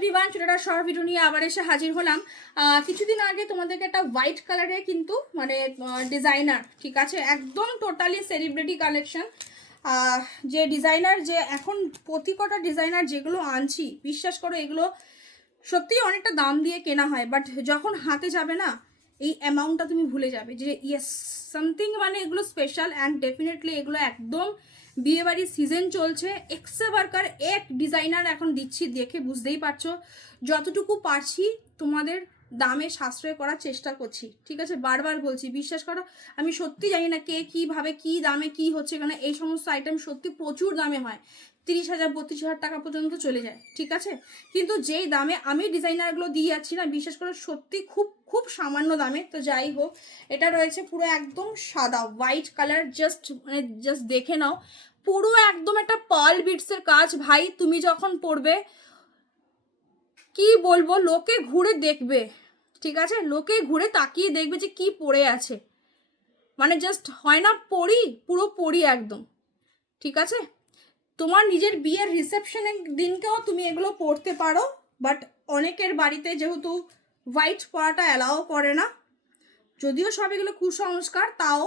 Everyone, ছোটটা short video নিয়ে আবার এসে হাজির হলাম। কিছুদিন আগে তোমাদেরকে একটা হোয়াইট কালারে কিন্তু মানে ডিজাইনার, ঠিক আছে, একদম টোটালি সেলিব্রিটি কালেকশন। যে ডিজাইনার, যে এখন প্রতি কটা ডিজাইনার যেগুলো আনছি, বিশ্বাস করো এগুলো সত্যিই অনেকটা দাম দিয়ে কেনা হয়, বাট যখন হাতে যাবে না এই অ্যামাউন্টটা তুমি ভুলে যাবে যে ইয়েস সামথিং, মানে এগুলো স্পেশাল। অ্যান্ড ডেফিনেটলি এগুলো একদম বিয়েবাড়ির সিজন চলছে, এক্সে বার্কার এক ডিজাইনার এখন দিচ্ছি, দেখে বুঝতেই পারছো যতটুকু পারছি তোমাদের দামে সাশ্রয় করার চেষ্টা করছি, ঠিক আছে। বারবার বলছি, বিশ্বাস করো আমি সত্যি জানি না কে কীভাবে কী দামে কী হচ্ছে, কারণ এই সমস্ত আইটেম সত্যি প্রচুর দামে হয়, 30,000 32,000 টাকা পর্যন্ত চলে যায়, ঠিক আছে। কিন্তু যেই দামে আমি ডিজাইনারগুলো দিয়ে যাচ্ছি না, বিশেষ করে সত্যি খুব খুব সামান্য দামে। তো যাই হোক, এটা রয়েছে পুরো একদম সাদা হোয়াইট কালার, জাস্ট দেখে নাও, পুরো একদম একটা পার্ল বিটসের কাজ। ভাই তুমি যখন পরবে কি বলবো, লোকে ঘুরে দেখবে, ঠিক আছে, লোকে ঘুরে তাকিয়ে দেখবে যে কি পরে আছে, মানে জাস্ট হয় না পরি, পুরো পরি একদম, ঠিক আছে। তোমার নিজের বিয়ের রিসেপশনের দিনকেও তুমি এগুলো পরতে পারো, বাট অনেকের বাড়িতে যেহেতু হোয়াইট পরাটা অ্যালাও করে না, যদিও সব এগুলো কুসংস্কার তাও,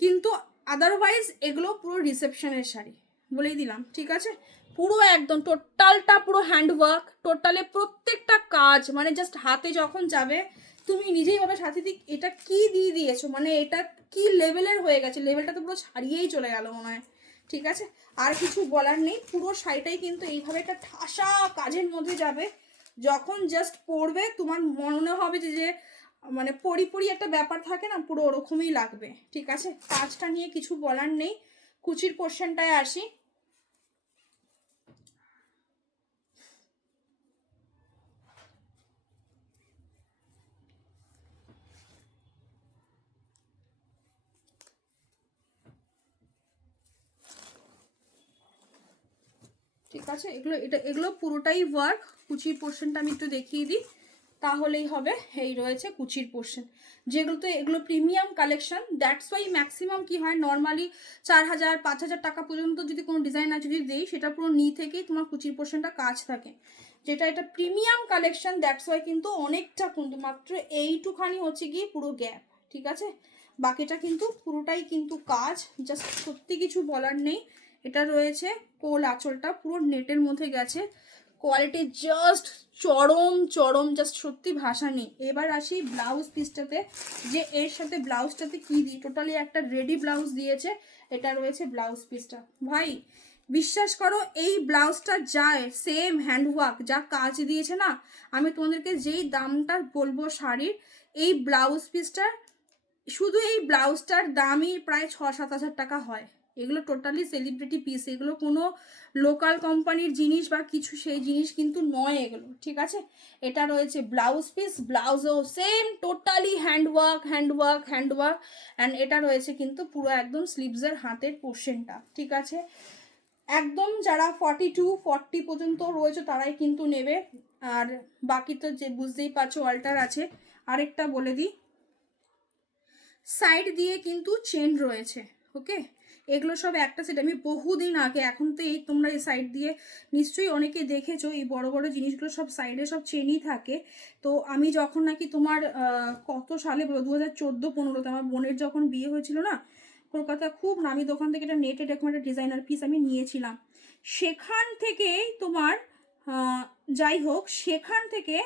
কিন্তু আদারওয়াইজ এগুলো পুরো রিসেপশনের শাড়ি বলেই দিলাম, ঠিক আছে। পুরো একদম টোটালটা পুরো হ্যান্ডওয়ার্ক, টোটালে প্রত্যেকটা কাজ, মানে জাস্ট হাতে যখন যাবে তুমি নিজেই ভাবে সাথে দিক এটা কি দিয়ে দিয়েছো, মানে এটা কি লেভেলের হয়ে গেছে, লেভেলটা তো পুরো ছাড়িয়েই চলে গেল মনে হয়, ঠিক আছে। আর কিছু বলার নেই, পুরো শাড়িটাই কিন্তু এইভাবে একটা ঠাসা কাজের মধ্যে যাবে, যখন জাস্ট পরবে তোমার মনে হবে যে মানে পরি পরি একটা ব্যাপার থাকে না, পুরো ওরকমই লাগবে, ঠিক আছে। কাজটা নিয়ে কিছু বলার নেই। কুচির পোর্শনটায় আসি। ঠিক আছে, এগুলো পুরোটাই ওয়ার্ক। কুচির পোর্শনটা আমি একটু দেখিয়ে দিই তাহলেই হবে। এই রয়েছে কুচির পোর্শন, যেগুলোতে এগুলো premium collection, that's why maximum কি হয়, নর্মালি 4,000 5,000 টাকা পর্যন্ত যদি কোনো ডিজাইনার যদি দেই, সেটা পুরো নি থেকেই তোমার কুচির পোর্শনটা কাজ থাকে, যেটা এটা প্রিমিয়াম কালেকশন, দ্যাটস ওয়াই কিন্তু অনেকটা, কিন্তু মাত্র এইটুখানি হচ্ছে গিয়ে পুরো গ্যাপ, ঠিক আছে। বাকিটা কিন্তু পুরোটাই কিন্তু কাজ, জাস্ট সত্যি কিছু বলার নেই। এটা রয়েছে কোল আঁচলটা পুরো নেটের মধ্যে গেছে, কোয়ালিটি জাস্ট চরম চরম, জাস্ট সত্যি ভাষা নেই। এবার আসি ব্লাউজ পিসটাতে, যে এর সাথে ব্লাউজটাতে কি দিই, টোটালি একটা রেডি ব্লাউজ দিয়েছে। এটা রয়েছে ব্লাউজ পিসটা, ভাই বিশ্বাস করো এই ব্লাউজটা যায় সেম হ্যান্ডওয়ার্ক যা কাজ দিয়েছে না, আমি তোমাদেরকে যেই দামটা বলবো শাড়ির, এই ব্লাউজ পিসটার শুধু এই ব্লাউজটার দামই প্রায় 6-7 হাজার টাকা হয়। এগুলো টোটালি সেলিব্রিটি পিস, এগুলো কোনো লোকাল কোম্পানির জিনিস বা কিছু সেই জিনিস কিন্তু নয় এগুলো, ঠিক আছে। এটা রয়েছে ব্লাউজ পিস, ব্লাউজও same totally handwork handwork handwork. And এটা রয়েছে কিন্তু পুরো একদম স্লিভসের হাতের পোর্শনটা, ঠিক আছে। একদম যারা 42-40 পর্যন্ত রয়েছে তারাই কিন্তু নেবে, আর বাকি তো যে বুঝতেই পারছো অল্টার আছে। আরেকটা বলে দিই, সাইড দিয়ে কিন্তু চেন রয়েছে, ওকে। এগুলো সব একটা সেট আমি বহুদিন আগে, এখন তো এই তোমরা এই সাইড দিয়ে নিশ্চয়ই অনেকে দেখেছো, এই বড় বড় জিনিসগুলো সব সাইডে সব চেনই থাকে। তো আমি যখন নাকি তোমার কত সালে বলো, 2014-15-তে আমার বোনের যখন বিয়ে হয়েছিল না, কলকাতা খুব নামি দোকান থেকে একটা নেট এরকম একটা ডিজাইনার পিস আমি নিয়েছিলাম, সেখান থেকেই তোমার যাই হোক সেখান থেকে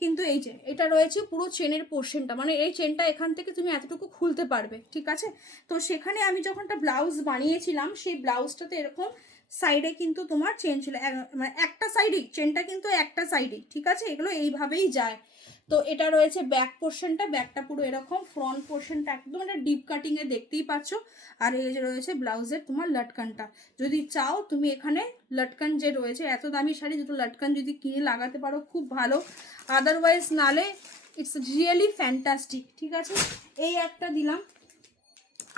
কিন্তু এই যে এটা রয়েছে পুরো চেনের পোর্শনটা, মানে এই চেনটা এখান থেকে তুমি এতটুকু খুলতে পারবে, ঠিক আছে। তো সেখানে আমি যখন একটা ব্লাউজ বানিয়েছিলাম, সেই ব্লাউজটাতে এরকম সাইডে কিন্তু তোমার চেন ছিল, মানে একটা সাইডেই চেনটা কিন্তু একটা সাইডেই, ঠিক আছে। এগুলো এইভাবেই যায়। তো এটা রয়েছে ব্যাক পোর্শনটা, ব্যাকটা পুরো এরকম, ফ্রন্ট পোর্শনটা একদম একটা ডিপ কাটিংয়ে দেখতেই পাচ্ছ। আর এই যে রয়েছে ব্লাউজের তোমার লটকানটা, যদি চাও তুমি এখানে লটকান যে রয়েছে, এত দামি শাড়ি দুটো লটকান যদি কিনে লাগাতে পারো খুব ভালো, আদারওয়াইজ নালে ইটস রিয়েলি ফ্যান্টাস্টিক, ঠিক আছে। এই একটা দিলাম,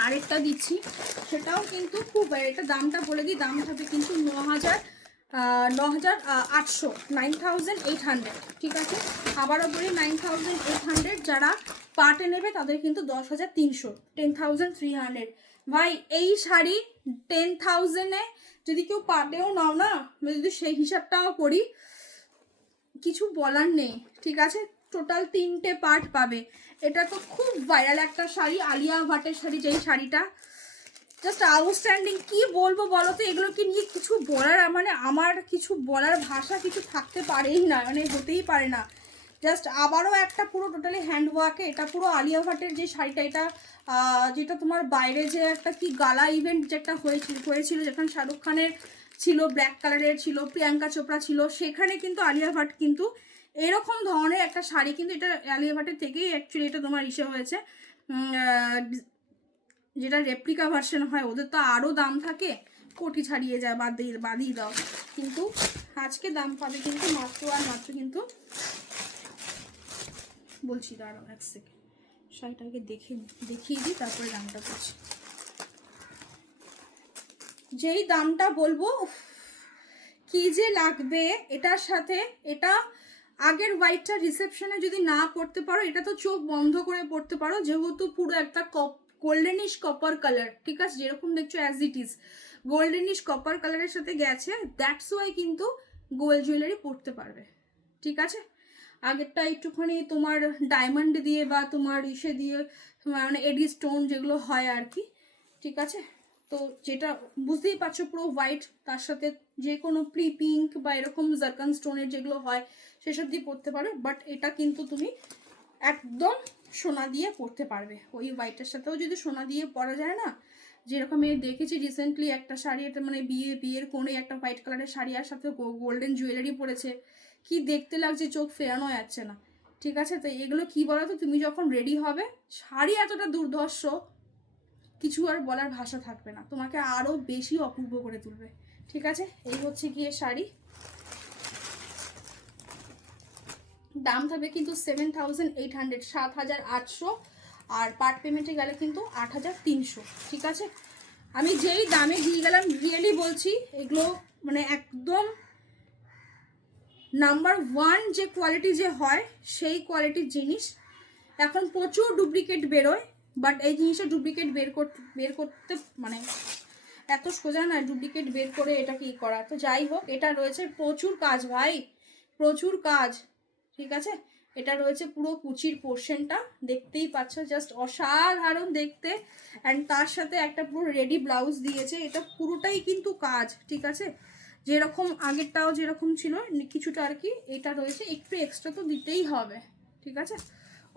আরেকটা দিচ্ছি, সেটাও কিন্তু খুব, এটা দামটা বলে দিই, দাম হবে কিন্তু 9,800, 9,800, ঠিক আছে। আবারও বলি 9,800, যারা পাটে নেবে তাদের কিন্তু 10,300, 10,300। ভাই এই শাড়ি 10,000-এ যদি কেউ পাটেও নাও না, যদি সেই হিসাবটাও করি, কিছু বলার নেই, ঠিক আছে। টোটাল 3টে পার্ট পাবে। এটা তো খুব ভাইরাল একটা শাড়ি, আলিয়া ভাটের শাড়ি, যেই শাড়িটা জাস্ট আউটস্ট্যান্ডিং। কি বলবো বলো তো, এগুলোকে নিয়ে কিছু বলার মানে আমার কিছু বলার ভাষা কিছু থাকতে পারেই না, মানে হতেই পারে না। জাস্ট আবারও একটা পুরো টোটালি হ্যান্ডওয়ার্কে, এটা পুরো আলিয়া ভাটের যে শাড়িটা, এটা যেটা তোমার বাইরে যে একটা কি গালা ইভেন্ট যে একটা হয়েছিল যেখানে শাহরুখ খানের ছিল, ব্ল্যাক কালারের ছিল, প্রিয়াঙ্কা চোপড়া ছিল, সেখানে কিন্তু আলিয়া ভাট কিন্তু এরকম ধরনের একটা শাড়ি, কিন্তু এটা আলিয়া ভাটের থেকেই অ্যাকচুয়ালি এটা তোমার ইসে হয়েছে, যেটা রেপ্লিকা ভার্সন হয়, ওদের তো আরও দাম থাকে, কোটি ছাড়িয়ে যায়, বাদিয়ে দাও। কিন্তু আজকে দাম পাবে কিন্তু মাত্র আর মাত্র কিন্তু, বলছি দাঁড়াও এক সেকেন্ড, শাড়িটাকে দেখিয়ে দিই তারপরে দামটা বলছি। যেই দামটা বলবো কি যে লাগবে এটার সাথে, এটা আগের হোয়াইটটা রিসেপশনে যদি না পড়তে পারো, এটা তো চোখ বন্ধ করে পড়তে পারো, যেহেতু পুরো একটা গোল্ডেনিশ কপার কালার, ঠিক আছে, যেরকম দেখছো as it is goldenish copper কালারের সাথে গেছে, দ্যাটস ওয়াই কিন্তু গোল্ড জুয়েলারি পরতে পারবে, ঠিক আছে। আগেরটা একটুখানি তোমার ডায়মন্ড দিয়ে বা তোমার ইসে দিয়ে, মানে এডি স্টোন যেগুলো হয় আর কি, ঠিক আছে। তো যেটা বুঝতেই পারছো পুরো হোয়াইট, তার সাথে যে কোনো পিঙ্ক বা এরকম জারকান স্টোনের যেগুলো হয় সেসব দিয়ে পরতে পারো, বাট এটা কিন্তু তুমি একদম সোনা দিয়ে পরতে পারবে। ওই হোয়াইটের সাথেও যদি সোনা দিয়ে পরা যায় না, যেরকম আমি দেখেছি রিসেন্টলি একটা শাড়ি, এটা মানে বিয়ের কোণে একটা হোয়াইট কালারের শাড়ি আর সাথে গোল্ডেন জুয়েলারি পরেছে, কি দেখতে লাগছে, চোখ ফেরানো যাচ্ছে না, ঠিক আছে। তো এগুলো কি বলো তো, তুমি যখন রেডি হবে, শাড়ি এতটা দুর্ধর্ষ, কিছু আর বলার ভাষা থাকবে না, তোমাকে আরও বেশি অপূর্ব করে তুলবে, ঠিক আছে। এই হচ্ছে গিয়ে শাড়ি, দাম থাকবে কিন্তু 7,800, 7,800, আর পার্ট পেমেন্টে গেলে কিন্তু 8,300, ঠিক আছে। আমি যেই দামে দিয়ে গেলাম, রিয়েলি বলছি, এগুলো মানে একদম নাম্বার 1 যে কোয়ালিটি যে হয় সেই কোয়ালিটির জিনিস। এখন প্রচুর ডুপ্লিকেট বেরোয়, বাট এই জিনিসটা ডুপ্লিকেট বের করতে মানে এত সোজা না ডুপ্লিকেট বের করে এটাকে ই করা। তো যাই হোক, এটা রয়েছে প্রচুর কাজ ভাই, প্রচুর কাজ, ঠিক আছে। এটা রয়েছে পুরো কুচির পোর্শনটা, দেখতেই পাচ্ছ, জাস্ট অসাধারণ দেখতে। অ্যান্ড তার সাথে একটা পুরো রেডি ব্লাউজ দিয়েছে, এটা পুরোটাই কিন্তু কাজ, ঠিক আছে। যেরকম আগেরটাও যেরকম ছিল কিছুটা আর কি, এটা রয়েছে একটু এক্সট্রা তো দিতেই হবে, ঠিক আছে।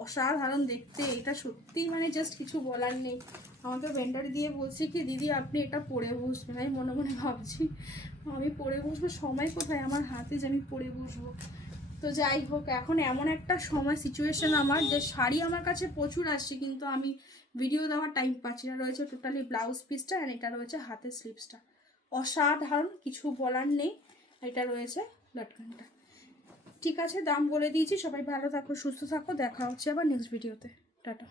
অসাধারণ দেখতে, এটা সত্যিই মানে জাস্ট কিছু বলার নেই। আমাকে ভেন্ডার দিয়ে বলছি কি দিদি আপনি এটা পরে বসবেন, আমি মনে মনে ভাবছি আমি পরে বসবো, সময় কোথায় আমার হাতে যে আমি পরে বসবো। তো যাই হোক, এখন এমন একটা সময় সিচুয়েশন আমার, যে শাড়ি আমার কাছে প্রচুর আসছে কিন্তু আমি ভিডিও দেওয়ার টাইম পাচ্ছি না। রয়েছে টোটালি ব্লাউজ পিসটা, অ্যান্ড এটা রয়েছে হাতের স্লিভসটা, অসাধারণ, কিছু বলার নেই। এটা রয়েছে লটকানটা, ঠিক আছে। দাম বলে দিয়েছি, সবাই ভালো থাকো, সুস্থ থাকো, দেখা হচ্ছে আবার নেক্সট ভিডিওতে, টাটা।